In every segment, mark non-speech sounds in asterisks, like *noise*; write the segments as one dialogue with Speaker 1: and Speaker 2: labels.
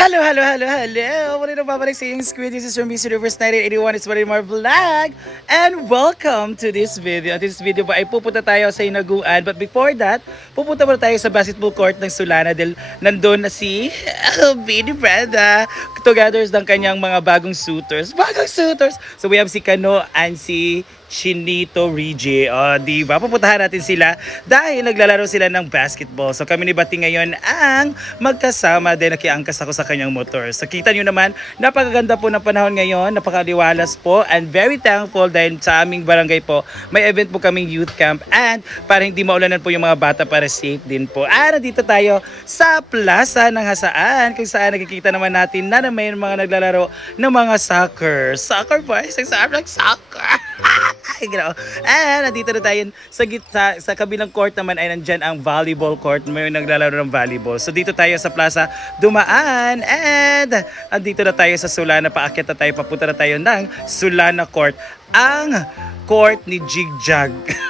Speaker 1: Hello, hello, hello, hello! Muli na babalik sa iyong squid. This is your Miss Universe 1981. It's very more vlog. And welcome to this video. This video po ay pupunta tayo sa Inaguan. But before that, pupunta muna tayo sa basketball court ng Sulana dahil nandun na si *laughs* uh, Bini Brenda together ng kanyang mga bagong suitors. Bagong suitors! So we have si Kano and si Chinito Rigi. O, di ba? Pupuntahan natin sila dahil naglalaro sila ng basketball. So kami ni Bati ngayon ang magkasama din nakiangkas ako sa kanyang motor. So kita nyo naman, napakaganda po ng panahon ngayon, napakaliwalas po and very thankful dahil sa aming barangay po, may event po kaming youth camp and para hindi maulanan po yung mga bata para safe din po. Ah, nandito tayo sa plaza ng Hasaan kung saan nakikita naman natin na na may mga naglalaro ng mga soccer. Soccer boys, sarap ng soccer. *laughs* Ay, grabe. And nandito na tayo sa, sa, sa kabilang court naman ay nandyan ang volleyball court. May naglalaro ng volleyball. So dito tayo sa plaza dumaan and andito na tayo sa Sulana. Paakyat na tayo. Papunta na tayo ng Sulana Court. Ang court ni Jigjag. *laughs*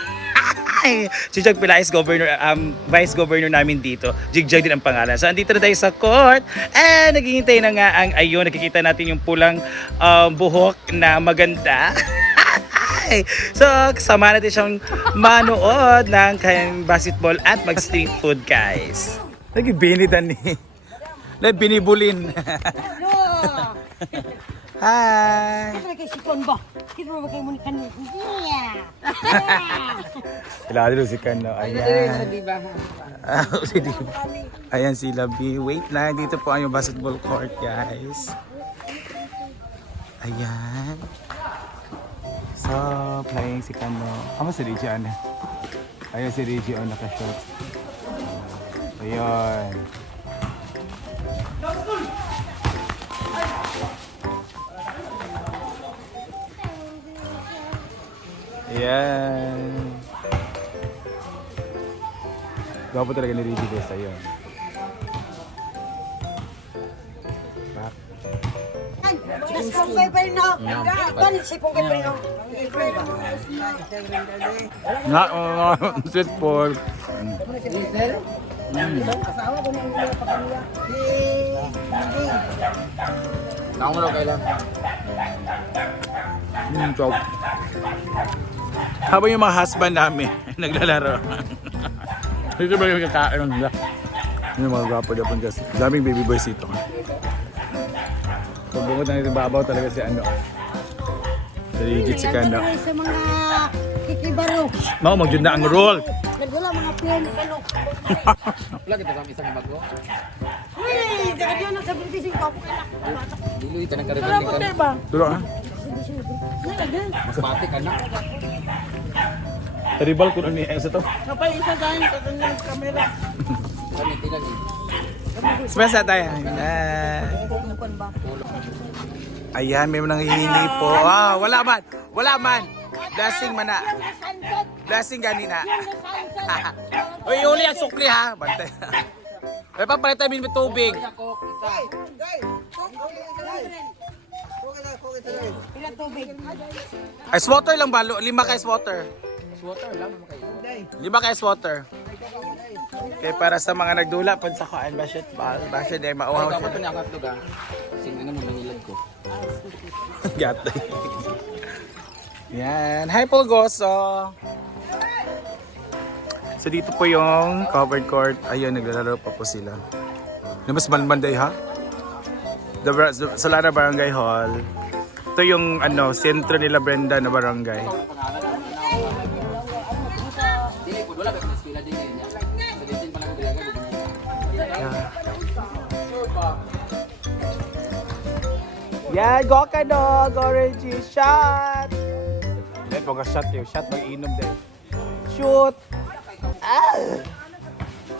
Speaker 1: Ay, Jigjag Pilais, governor, um, vice governor namin dito. Jigjag din ang pangalan. So, andito na tayo sa court. And naghihintay na nga ang ayun. Nakikita natin yung pulang um, buhok na maganda. *laughs* Ay, so, kasama natin siyang manood ng kanyang basketball at mag-street food, guys. Lagi binidan ni. Lagi binibulin.
Speaker 2: Hello!
Speaker 1: Hi!
Speaker 2: Kita kay sikon ba? Kita ba kay munikan niya?
Speaker 1: Kailangan dito si Kano. Ayan. Ah, *laughs* si Diba. Ayan si Labi. Wait lang. Dito po ang yung basketball court, guys. Ayan. So, playing si Kano. Amo si Reggie? Ayan si Reggie, oh, naka-shorts. Ayan. Ayan. Gwapo talaga ni Reggie Besta yun. Back.
Speaker 2: Sikon kay pa rin ako. Ganit sikon kay pa rin ako.
Speaker 1: Nga, uh, sweet ball.
Speaker 3: Nakamuro kailan?
Speaker 1: Mm, chop. Habang yung mga husband namin *laughs* naglalaro. Dito ba yung kakain nila? Yung mga gwapo Japan kasi. Daming baby boys dito. Kung bukod na ito babaw talaga si ano. Regit si Kanda.
Speaker 2: Sa mga kikibaro.
Speaker 1: Mau magjud na ang roll.
Speaker 2: Nagdala mga piyon kano. *laughs*
Speaker 3: Wala kita sa isang bago.
Speaker 2: Uy, daga diyan sa British ko ako kay
Speaker 3: Diluy ka ng kan.
Speaker 1: Duro ha.
Speaker 3: Pati ka na.
Speaker 1: Tribal ko ni sa to.
Speaker 2: Kapay isa dahil sa kanyang kamera.
Speaker 3: Kami tilang eh.
Speaker 1: Smesa tayo. Ayan. May nangihingi po. Ah, wala man. Wala man. Blessing man na. Blessing ganina. *laughs* Uy, uli ang sukli ha. Bantay. *laughs* May papalitan min may tubig.
Speaker 2: Ilang tubig?
Speaker 1: Ice water lang ba? Lu- Lima ka ice water.
Speaker 3: Water lang mo kayo.
Speaker 1: Lima ka ice water. Okay, para sa mga nagdula pag sa kaan, ba? Basyet ay
Speaker 3: Ay,
Speaker 1: mauhaw
Speaker 3: dapat
Speaker 1: siya.
Speaker 3: pa niya katlog ah. Sino naman nangilad ko. *laughs*
Speaker 1: Gatay. Yan. Hi, Pulgoso. So, dito po yung covered court. Ayun, naglalaro pa po sila. Nabas Banbanday, ha? The, sa Lara Barangay Hall. Ito yung ano, sentro nila Brenda na barangay. Yan, go ka no! Go Reggie! Shot! Yan, pag shot yun. Shot, mag-inom din. Shoot! Ah!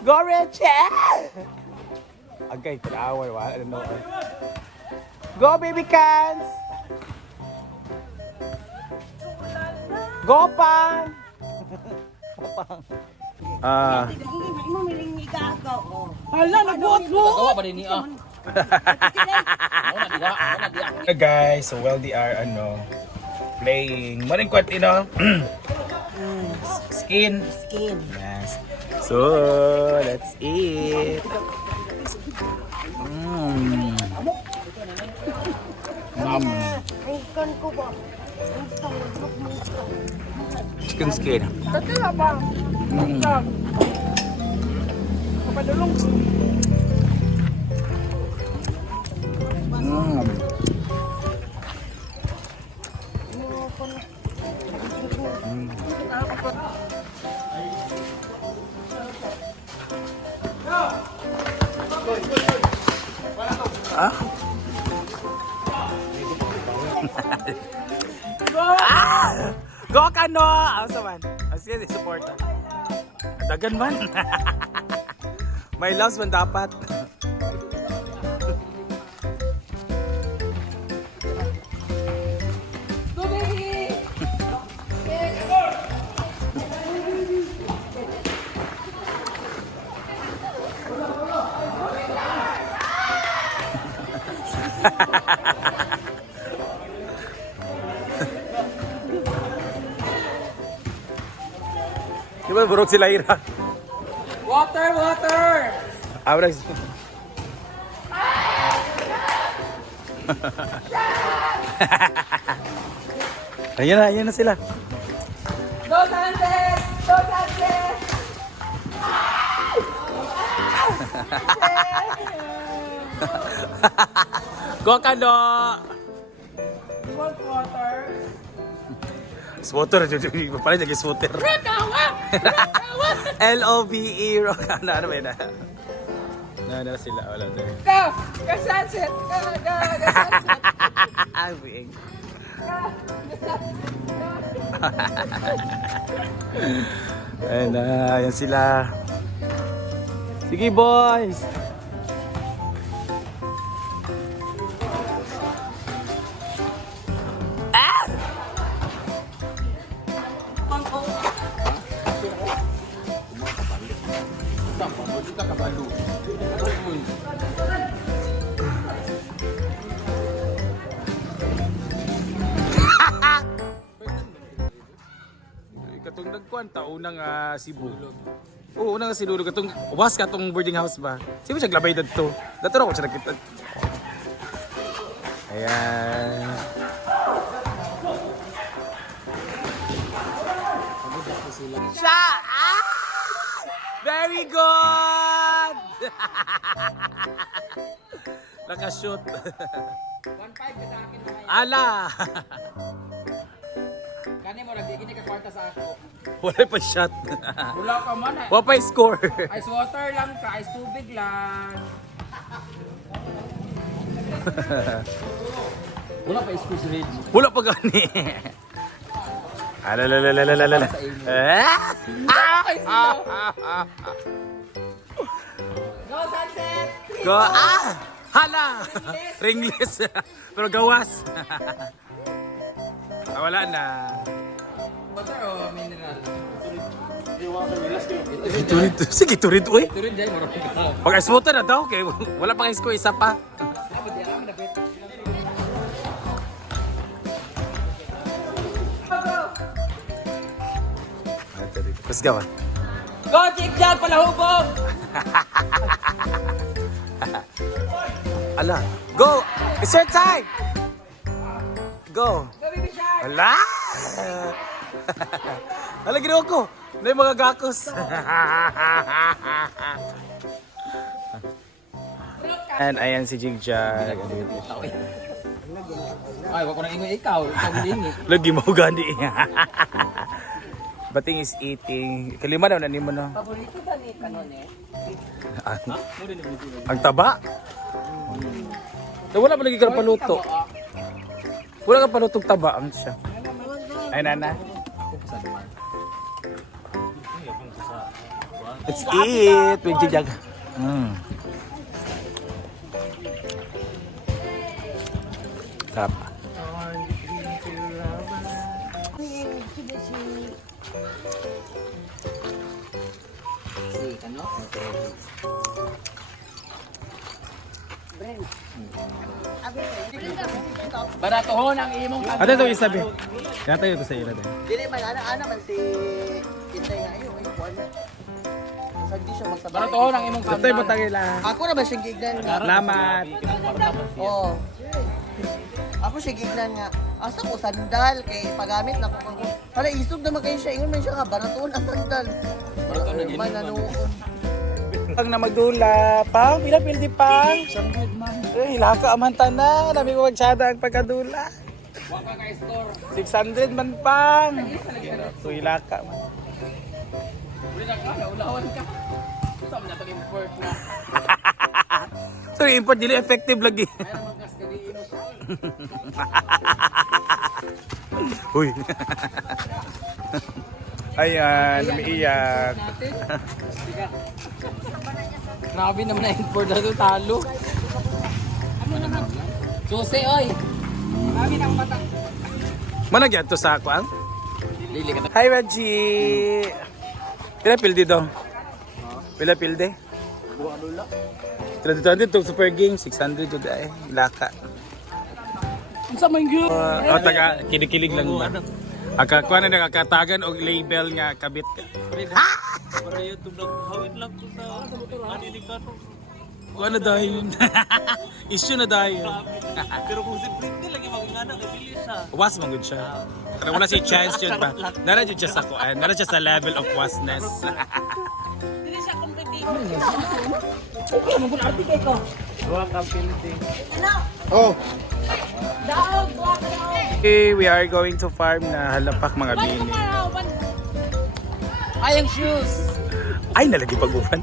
Speaker 1: Go Reggie! Agay, pag-away. Wala na no. Go, baby cans! Go, Pang! Ah,
Speaker 2: Hindi mo miling igagaw. oh.
Speaker 3: Gawa pa din niya.
Speaker 1: Hey guys, so well they are ano playing maring kwat ino skin.
Speaker 2: Skin.
Speaker 1: Yes. So, that's it. Mm. Chicken skin. Mm.
Speaker 2: Kapadulong.
Speaker 1: Support. Dagan man. *laughs* May loves man dapat. *laughs* Di ba burog sila Ira?
Speaker 3: Water, water!
Speaker 1: Abra. *laughs* ayan na, ayan na sila.
Speaker 3: Go *laughs*
Speaker 1: ka no!
Speaker 3: You want water?
Speaker 1: Swatter, *laughs* pala naging swatter. *laughs* L-O-V-E, rock. *laughs* Ano, ba yun? Na, na sila, wala din.
Speaker 3: Go! Go Sunset! Go, go, go Sunset! *laughs*
Speaker 1: Ay, biing. Ayan na, ayan sila. Sige boys! Nagkuan ta unang uh, Cebu. Oo, unang sinulog katong was katong boarding house ba. Sino siya glabay dito? Dato ra ko siya nakita. Ayan. Siya! Ah! Very good! *laughs* Nakashoot.
Speaker 3: 1.5 ka sa akin
Speaker 1: Ala! *laughs*
Speaker 3: Kani mo, nagigini ka kwarta sa ako. *laughs*
Speaker 1: Wala pa shot.
Speaker 3: Wala ka man eh.
Speaker 1: Wala pa score. *laughs*
Speaker 3: Ice water lang ka, ice tubig lang. *laughs* Wala pa squeeze ridge.
Speaker 1: Wala pa gani. Alalalalala. Eh?
Speaker 3: Go Sunset!
Speaker 1: Go. Ah! Hala! Ringless. Pero gawas. ah, wala na.
Speaker 3: Water o mineral?
Speaker 1: Turid. Sige, turid. Uy.
Speaker 3: Turin dyan, marami ka.
Speaker 1: Pag ice water na daw. Okay. Wala pa score. Isa pa. Let's go.
Speaker 3: Go, Jack, palahubog!
Speaker 1: Ala. Go. It's your time. Go. Ala! Ala, ginawa ko. Na yung mga gakos. And ayan si Jigjag.
Speaker 3: Ay, wag ko nang ingoy ikaw.
Speaker 1: Lagi mo gani. Bating is eating. Kalima daw na mo na.
Speaker 3: Paborito ba ni Kanon eh?
Speaker 1: Ang, ang taba. Na wala pa lagi ka paluto. Wala ka palutong taba ang siya. Ay nana. Let's eat with Jigjag. Mm. Sarap.
Speaker 3: Si Kano? Baratohon ang imong.
Speaker 1: Ano ito isabi? Kata ito sa ila din.
Speaker 4: Dili man ana ana man si Intay nga ayo ay kuan. Sagdi siya magsabay.
Speaker 3: Baratohon ang imong
Speaker 1: Ito
Speaker 3: kanta.
Speaker 1: yung butang ila.
Speaker 4: Ako na ba siyang gignan nga.
Speaker 1: Salamat.
Speaker 4: Oh. Ako siya gignan nga. Asa ko sandal kay pagamit na ko ko. Hala isog naman kayo siya ingon man siya ka baraton ang sandal.
Speaker 3: Baraton na gini,
Speaker 4: Man
Speaker 3: man.
Speaker 4: nanuon.
Speaker 1: Pang na magdula, pang, pila pildi pang. Eh, hilaka aman tanan, dami ko magsada ang pagkadula.
Speaker 3: Waka ka store.
Speaker 1: 600 man pang. Man.
Speaker 3: Na ka, na?
Speaker 1: So import dili effective lagi. *laughs* Uy. *laughs* Ayan, umiiyak.
Speaker 3: Natin. Sige. Grabe naman na import na talo. Ano? Susi, oy! Grabe ng mata.
Speaker 1: Managyan to sa ako,
Speaker 3: Lili ka
Speaker 1: Hi, Reggie! Pila pildi daw? Pila pildi? Pila dito dito super game 600 jud ay laka.
Speaker 3: Unsa man gyud?
Speaker 1: Uh, oh, taga kinikilig lang ba? Aka kuha na nakakatagan og label nga kabit ka. *laughs*
Speaker 3: Para YouTube lang, hawid lang ko sa ni Kato.
Speaker 1: Kuha na dahil yun. *laughs* Issue na dahil.
Speaker 3: Pero kung si Britney magingana, nabili siya.
Speaker 1: Was man good siya. Pero wala si chance yun ba? Nara dyan siya sa kuan. Nara siya sa level of wasness.
Speaker 3: Okay, naman kung arte kayo ko.
Speaker 1: Kuha ka pildi.
Speaker 4: Oh,
Speaker 1: Okay, we are going to farm na halapak mga bini.
Speaker 3: Ay, ang shoes!
Speaker 1: Ay, nalagi pag-upan.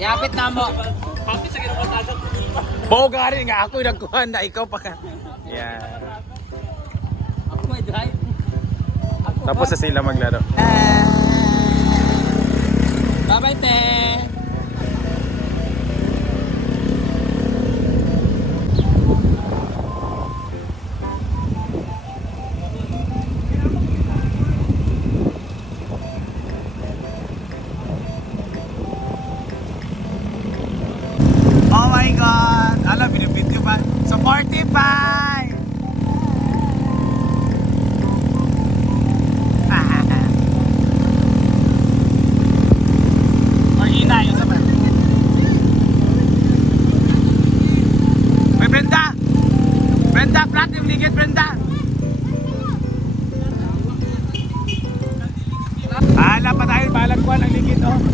Speaker 3: Yapit na mo. Bakit sa kinakatagan ko?
Speaker 1: Oo nga ako yung nagkuha na ikaw pa ka. Yan.
Speaker 3: Ako may drive. Ako
Speaker 1: Tapos na sila maglaro.
Speaker 3: Bye-bye, te!
Speaker 1: Oh my God! Alam, binibidyo pa. Supportive pa!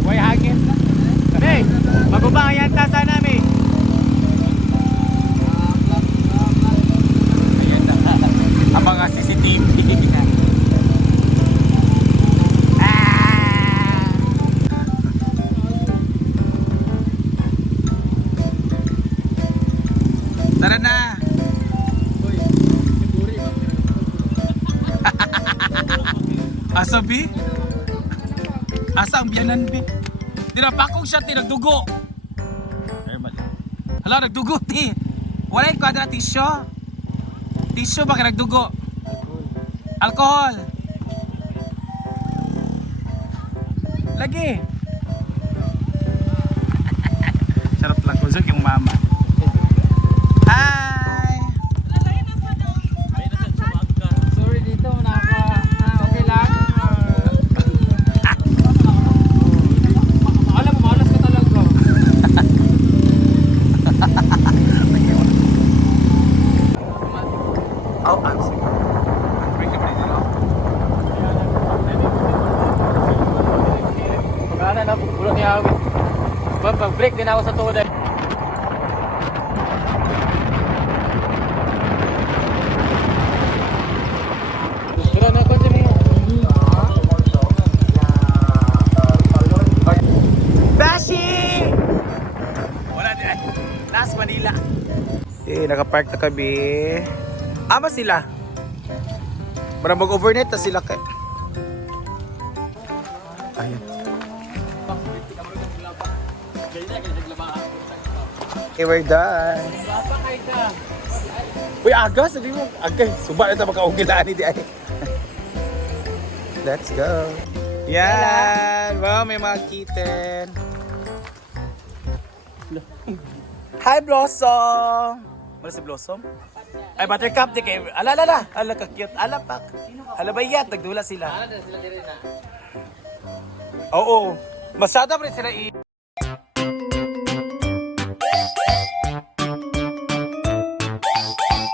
Speaker 1: Huwag hangin. Hey, mababa yan ta sana, Biyanan, Bi? Dinapakong siya, ti, nagdugo. Hala, nagdugo, ti. Wala yung kwadra tisyo. Tisyo ba ka nagdugo? Alcohol. Lagi.
Speaker 3: Pag-break din ako sa tuhod eh.
Speaker 1: Manila. Eh, nakapark na kami. Ama sila. Para mag-overnight na sila kay. Okay, we're done. Uy, aga, sabi mo. Aga, suba na ito makaugilaan ni di ay. *laughs* Let's go. Yan. Wow, may mga kitten. Hi, Blossom! Wala si Blossom? Ay, Buttercup, di kayo. Ala, ala, ala. Ala, ka-cute. Ala, pak. Ala, bayat. Nagdula sila.
Speaker 3: Din sila din na?
Speaker 1: Oo. Masada pa rin sila i-